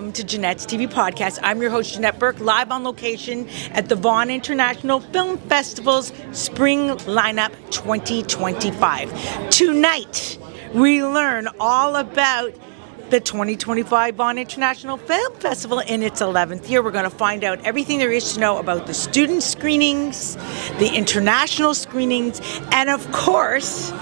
welcome to Janette's TV podcast. I'm your host, Janette Burke, live on location at the Vaughan International Film Festival's Spring Lineup 2025. Tonight, we learn all about the 2025 Vaughan International Film Festival in its 11th year. We're going to find out everything there is to know about the student screenings, the international screenings, and of course,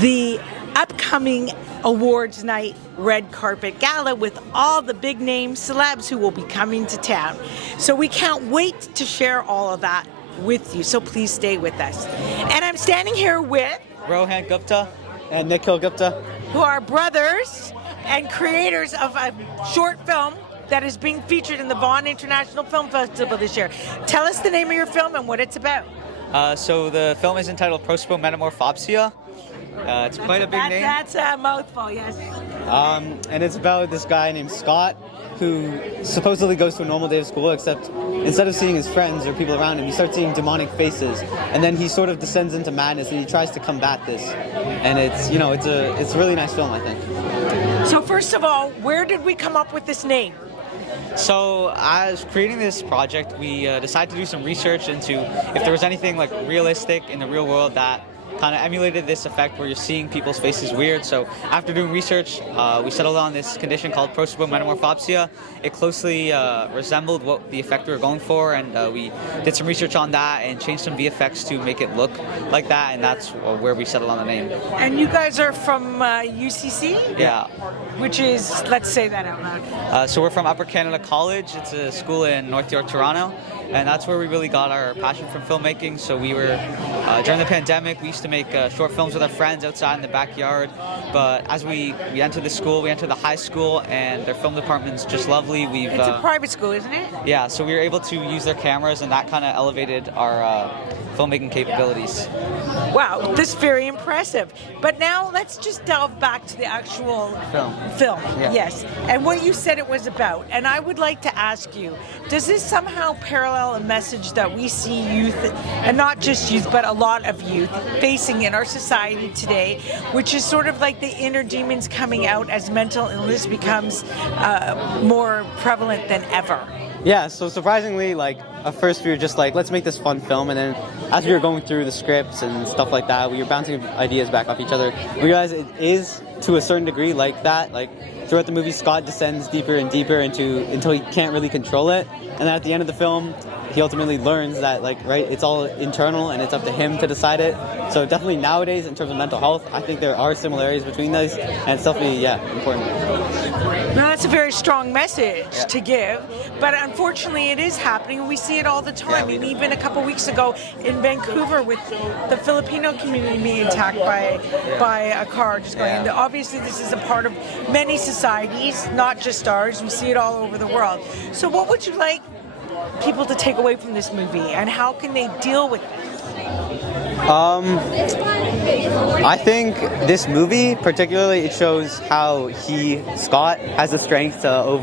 the upcoming awards night red carpet gala with all the big name celebs who will be coming to town. So we can't wait to share all of that with you. So please stay with us. And I'm standing here with Rohan Gupta and Nicola Gupta, who are brothers and creators of a short film that is being featured in the Vaughan International Film Festival this year. Tell us the name of your film and what it's about. So the film is entitled Prosopometamorphopsia. It's quite a big name. That's a mouthful, yes. And it's about this guy named Scott who supposedly goes to a normal day of school, except instead of seeing his friends or people around him, he starts seeing demonic faces, and then he sort of descends into madness and he tries to combat this. And it's a really nice film, I think. So first of all, where did we come up with this name? So as creating this project, we decided to do some research into if there was anything like realistic in the real world that kind of emulated this effect where you're seeing people's faces weird. So after doing research, we settled on this condition called Prosopometamorphopsia. It closely resembled what the effect we were going for, and we did some research on that and changed some VFX to make it look like that, and that's where we settled on the name. And you guys are from UCC? Yeah. Which is, let's say that out loud. So we're from Upper Canada College. It's a school in North York, Toronto. And that's where we really got our passion from filmmaking. So we were, during the pandemic, we used to make short films with our friends outside in the backyard. But as we entered the school, we entered the high school, and their film department's just lovely. It's a private school, isn't it? Yeah, so we were able to use their cameras, and that kind of elevated our filmmaking capabilities. Wow, this is very impressive. But now let's just delve back to the actual film. Yeah. Yes, and what you said it was about. And I would like to ask you, does this somehow parallel a message that we see youth, and not just youth, but a lot of youth, facing in our society today, which is sort of like the inner demons coming out as mental illness becomes more prevalent than ever? Yeah, so surprisingly, at first we were just like, let's make this fun film, and then as we were going through the scripts and stuff like that, we were bouncing ideas back off each other. We realized it is, to a certain degree, like that. Throughout the movie, Scott descends deeper and deeper until he can't really control it, and then at the end of the film, he ultimately learns that, it's all internal and it's up to him to decide it. So definitely nowadays, in terms of mental health, I think there are similarities between those, and it's definitely, important. Now, that's a very strong message to give, but unfortunately it is happening, and we see it all the time. And even a couple weeks ago in Vancouver with the Filipino community being attacked by a car just going in. Obviously, this is a part of many societies, not just ours. We see it all over the world. So what would you like people to take away from this movie, and how can they deal with it? I think this movie, particularly, it shows how Scott, has the strength to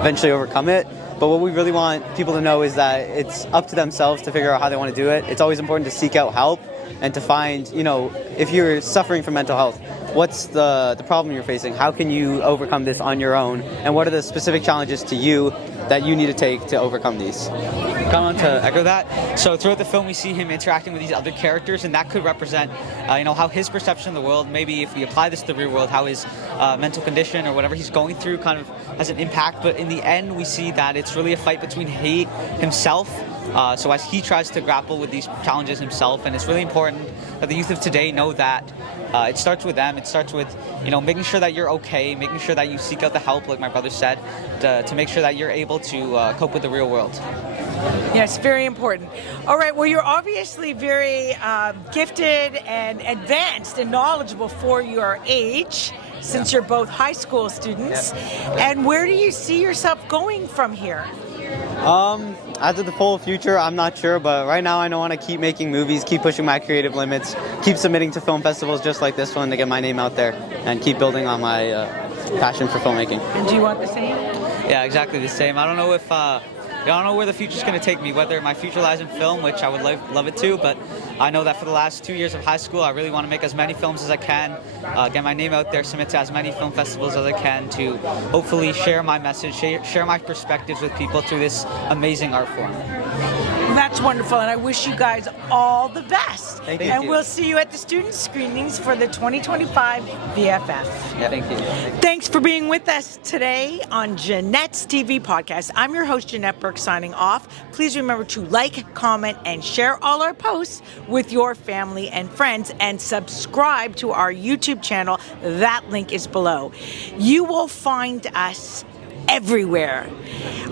eventually overcome it. But what we really want people to know is that it's up to themselves to figure out how they want to do it. It's always important to seek out help and to find, if you're suffering from mental health, what's the problem you're facing? How can you overcome this on your own? And what are the specific challenges to you that you need to take to overcome these? Kind of want to echo that. So throughout the film, we see him interacting with these other characters, and that could represent, how his perception of the world, maybe if we apply this to the real world, how his mental condition or whatever he's going through kind of has an impact. But in the end, we see that it's really a fight between he himself. So as he tries to grapple with these challenges himself, and it's really important that the youth of today know that it starts with them. It starts with, making sure that you're okay, making sure that you seek out the help, like my brother said, to make sure that you're able to cope with the real world. Yes, very important. All right, well, you're obviously very gifted and advanced and knowledgeable for your age, since you're both high school students. And where do you see yourself going from here? As to the full future, I'm not sure, but right now I want to keep making movies, keep pushing my creative limits, keep submitting to film festivals just like this one to get my name out there, and keep building on my passion for filmmaking. And do you want the same? Yeah, exactly the same. I don't know if I don't know where the future's going to take me, whether my future lies in film, which I would love it to, but I know that for the last 2 years of high school, I really want to make as many films as I can, get my name out there, submit to as many film festivals as I can to hopefully share my message, share my perspectives with people through this amazing art form. That's wonderful, and I wish you guys all the best. Thank you. And we'll see you at the student screenings for the 2025 VFF. Yeah, thank you. Thanks for being with us today on Janette's TV podcast. I'm your host, Janette Burke, signing off. Please remember to like, comment, and share all our posts with your family and friends, and subscribe to our YouTube channel. That link is below. You will find us everywhere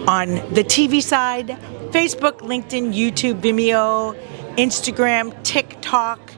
on the TV side: Facebook, LinkedIn, YouTube, Vimeo, Instagram, TikTok,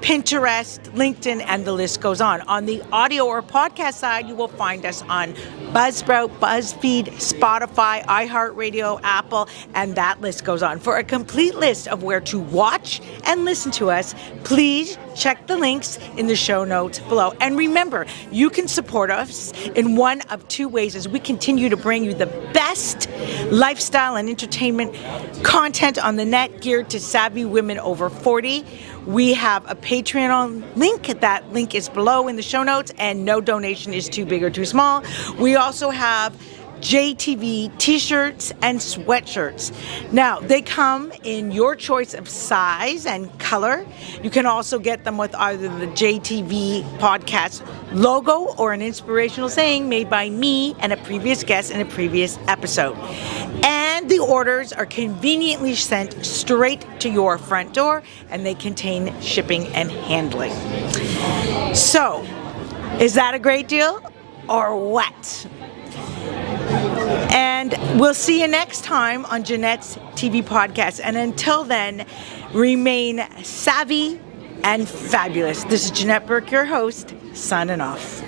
Pinterest, LinkedIn, and the list goes on. On the audio or podcast side, you will find us on Buzzsprout, BuzzFeed, Spotify, iHeartRadio, Apple, and that list goes on. For a complete list of where to watch and listen to us, please check the links in the show notes below. And remember, you can support us in one of two ways as we continue to bring you the best lifestyle and entertainment content on the net geared to savvy women over 40. We have a Patreon link. That link is below in the show notes, and no donation is too big or too small. We also have JTV t-shirts and sweatshirts. Now, they come in your choice of size and color. You can also get them with either the JTV podcast logo or an inspirational saying made by me and a previous guest in a previous episode. And the orders are conveniently sent straight to your front door, and they contain shipping and handling. So, is that a great deal or what? And we'll see you next time on Janette's TV podcast. And until then, remain savvy and fabulous. This is Janette Burke, your host, signing off.